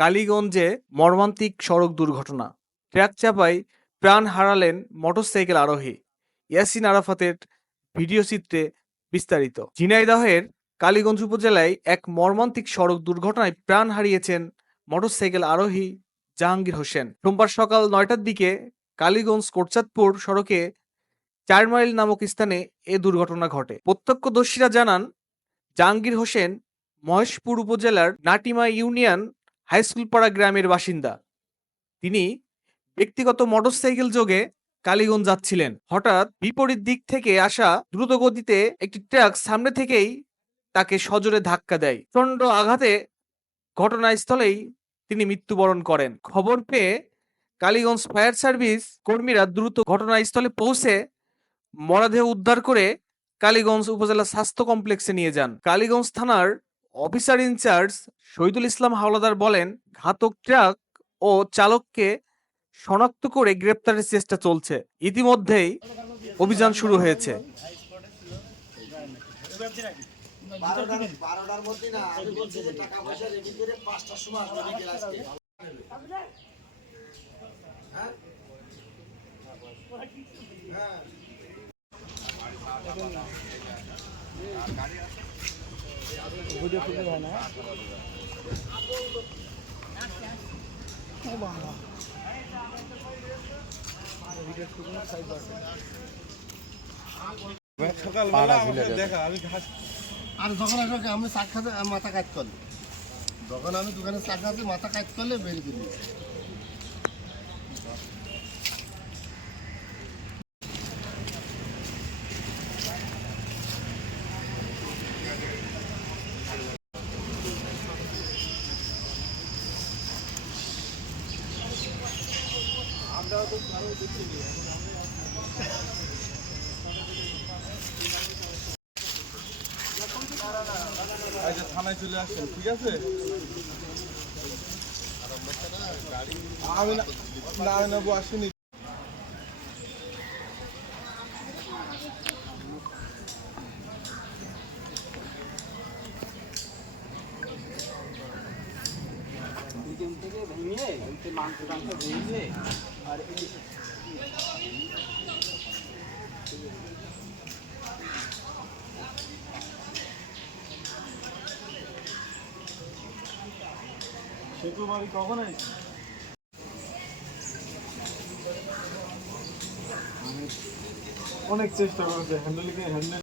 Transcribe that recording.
কালীগঞ্জে মর্মান্তিক সড়ক দুর্ঘটনা, ট্রাক চাপায় প্রাণ হারালেন মোটরসাইকেল আরোহী। ইয়াসিন আরাফাতের ভিডিওচিত্রে বিস্তারিত। ঝিনাইদহের কালীগঞ্জ উপজেলায় এক মর্মান্তিক সড়ক দুর্ঘটনায় প্রাণ হারিয়েছেন মোটরসাইকেল আরোহী জাহাঙ্গীর হোসেন। সোমবার সকাল ৯টার দিকে কালীগঞ্জ কোটচাঁদপুর সড়কে ৪ মাইল নামক স্থানে এ দুর্ঘটনা ঘটে। প্রত্যক্ষদর্শীরা জানান, জাহাঙ্গীর হোসেন মহেশপুর উপজেলার নাটিমা ইউনিয়ন হাইস্কুলপাড়া গ্রামের বাসিন্দা। তিনি ব্যক্তিগত মোটরসাইকেল যোগে কালীগঞ্জ যাচ্ছিলেন। হঠাৎ বিপরীত দিক থেকে আসা দ্রুতগতিতে একটি ট্রাক সামনে থেকেই তাকে সজোরে ধাক্কা দেয়। প্রচণ্ড আঘাতে ঘটনাস্থলেই তিনি মৃত্যুবরণ করেন। খবর পেয়ে কালীগঞ্জ ফায়ার সার্ভিস কর্মীরা দ্রুত ঘটনাস্থলে পৌঁছে মরদেহ উদ্ধার করে কালীগঞ্জ উপজেলা স্বাস্থ্য কমপ্লেক্সে নিয়ে যান। কালীগঞ্জ থানার অফিসার ইনচার্জ শহীদুল ইসলাম হাওলাদার বলেন, ঘাতক ট্রাক ও চালককে শনাক্ত করে গ্রেপ্তারের চেষ্টা চলছে। ইতিমধ্যেই অভিযান শুরু হয়েছে। সকালবেলা দেখা আমি ঘাস আর যখন আসবে আমি চাক খাতে মাথা কাজ করলে যখন আমি দোকানে চাক খাতে মাথা কাজ করলে বেরিয়ে দিলি। আমরা তো কারো দেখিনি থানায় চলে আসছেন, ঠিক আছে? আমি না নেবো আসিনি। থেকে ভেঙে মাংস ভেঙে আর সেতু বাড়ি কখন আছে? অনেক চেষ্টা করেছে হ্যান্ডেল